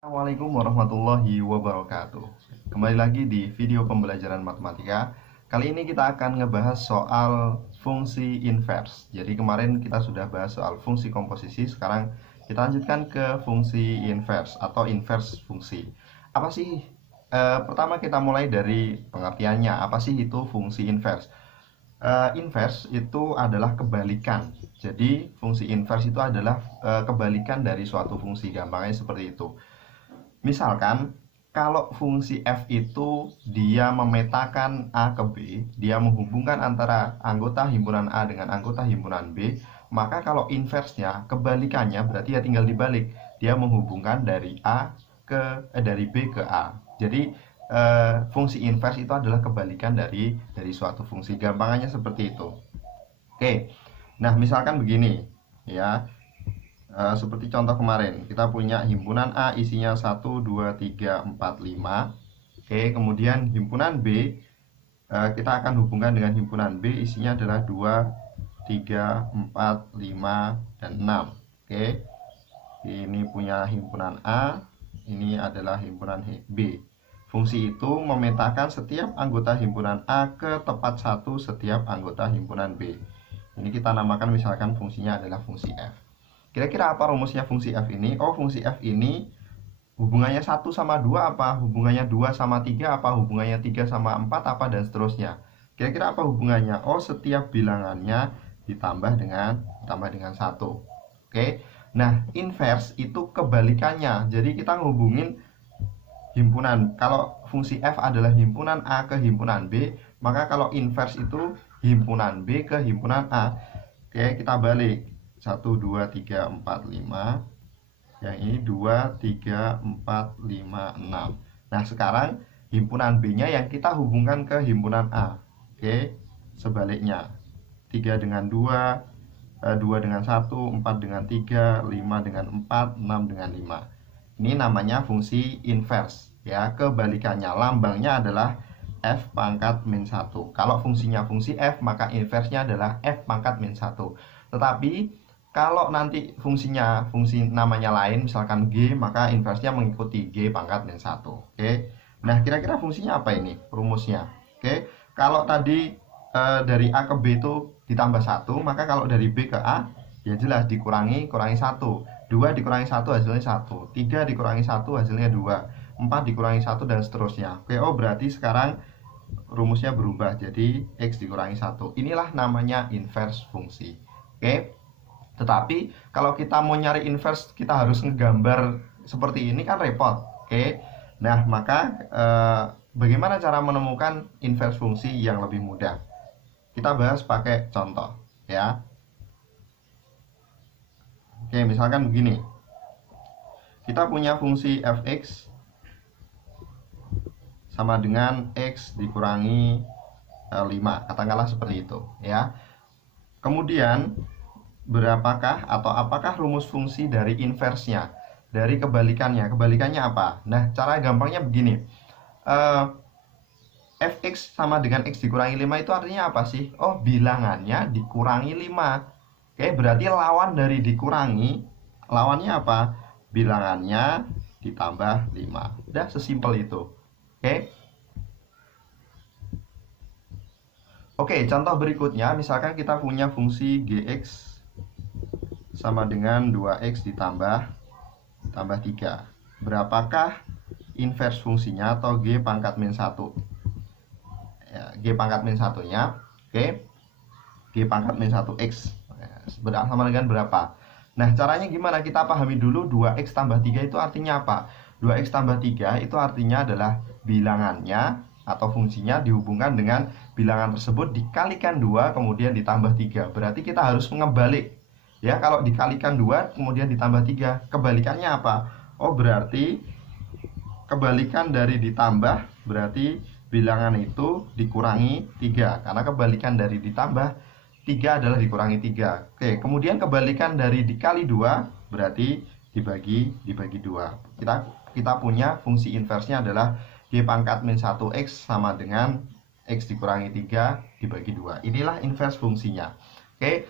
Assalamualaikum warahmatullahi wabarakatuh. Kembali lagi di video pembelajaran matematika. Kali ini kita akan ngebahas soal fungsi inverse. Jadi kemarin kita sudah bahas soal fungsi komposisi, sekarang kita lanjutkan ke fungsi inverse atau inverse fungsi. Apa sih? Pertama kita mulai dari pengertiannya. Apa sih itu fungsi inverse? Inverse itu adalah kebalikan. Jadi fungsi inverse itu adalah kebalikan dari suatu fungsi. Gampangnya seperti itu. Misalkan kalau fungsi f itu dia memetakan A ke B, dia menghubungkan antara anggota himpunan A dengan anggota himpunan B, maka kalau inversnya kebalikannya berarti ya tinggal dibalik. Dia menghubungkan dari dari B ke A. Jadi fungsi inverse itu adalah kebalikan dari suatu fungsi. Gampangannya seperti itu. Oke. Nah, misalkan begini ya. Seperti contoh kemarin, kita punya himpunan A isinya 1, 2, 3, 4, 5. Oke, kemudian himpunan B kita akan hubungkan dengan himpunan B isinya adalah 2, 3, 4, 5, dan 6. Oke, ini punya himpunan A, ini adalah himpunan B. Fungsi itu memetakan setiap anggota himpunan A ke tepat satu setiap anggota himpunan B. Ini kita namakan misalkan fungsinya adalah fungsi f. Kira-kira apa rumusnya fungsi f ini? Oh, fungsi f ini hubungannya 1 sama 2 apa? Hubungannya 2 sama 3 apa? Hubungannya 3 sama 4 apa? Dan seterusnya. Kira-kira apa hubungannya? Oh, setiap bilangannya ditambah dengan 1. Oke. Nah, inverse itu kebalikannya. Jadi kita ngehubungin himpunan. Kalau fungsi f adalah himpunan A ke himpunan B, maka kalau inverse itu himpunan B ke himpunan A. Oke, kita balik. 1, 2, 3, 4, 5. Yang ini 2, 3, 4, 5, 6. Nah, sekarang himpunan B-nya yang kita hubungkan ke himpunan A. Oke, sebaliknya 3 dengan 2, 2 dengan 1, 4 dengan 3, 5 dengan 4, 6 dengan 5. Ini namanya fungsi inverse ya, kebalikannya. Lambangnya adalah f pangkat min 1. Kalau fungsinya fungsi f, maka inversenya adalah f pangkat min 1. Tetapi kalau nanti fungsi namanya lain, misalkan G, maka inversenya mengikuti G pangkat min 1. Oke. Nah, kira-kira fungsinya apa ini? Rumusnya. Oke. Kalau tadi dari A ke B itu ditambah 1, maka kalau dari B ke A, ya jelas kurangi 1. 2 dikurangi 1 hasilnya 1. 3 dikurangi 1 hasilnya 2. 4 dikurangi 1 dan seterusnya. Oke, oh berarti sekarang rumusnya berubah jadi X dikurangi 1. Inilah namanya inverse fungsi. Oke. Tetapi kalau kita mau nyari inverse, kita harus ngegambar seperti ini kan repot. Oke. Nah, maka bagaimana cara menemukan inverse fungsi yang lebih mudah? Kita bahas pakai contoh ya. Oke, misalkan begini. Kita punya fungsi fx sama dengan x dikurangi 5. Katakanlah seperti itu ya. Kemudian berapakah atau apakah rumus fungsi dari inversenya, dari kebalikannya? Kebalikannya apa? Nah, cara gampangnya begini. Fx sama dengan x dikurangi 5 itu artinya apa sih? Oh, bilangannya dikurangi 5. Oke, berarti lawan dari dikurangi, lawannya apa? Bilangannya ditambah 5. Udah sesimpel itu. Oke. Oke, contoh berikutnya, misalkan kita punya fungsi gx sama dengan 2x ditambah 3. Berapakah inverse fungsinya atau G pangkat min 1? Ya, G pangkat min 1-nya. Oke. G pangkat min 1x sama dengan berapa? Nah, caranya gimana? Kita pahami dulu 2x tambah 3 itu artinya apa? 2x tambah 3 itu artinya adalah bilangannya atau fungsinya dihubungkan dengan bilangan tersebut dikalikan 2 kemudian ditambah 3. Berarti kita harus mengembalik. Ya, kalau dikalikan 2 kemudian ditambah 3, kebalikannya apa? Oh, berarti kebalikan dari ditambah berarti bilangan itu dikurangi 3. Karena kebalikan dari ditambah 3 adalah dikurangi 3. Oke, kemudian kebalikan dari dikali 2 berarti dibagi 2. Kita punya fungsi inversenya adalah G pangkat min 1x sama dengan X dikurangi 3 dibagi 2. Inilah inverse fungsinya. Oke,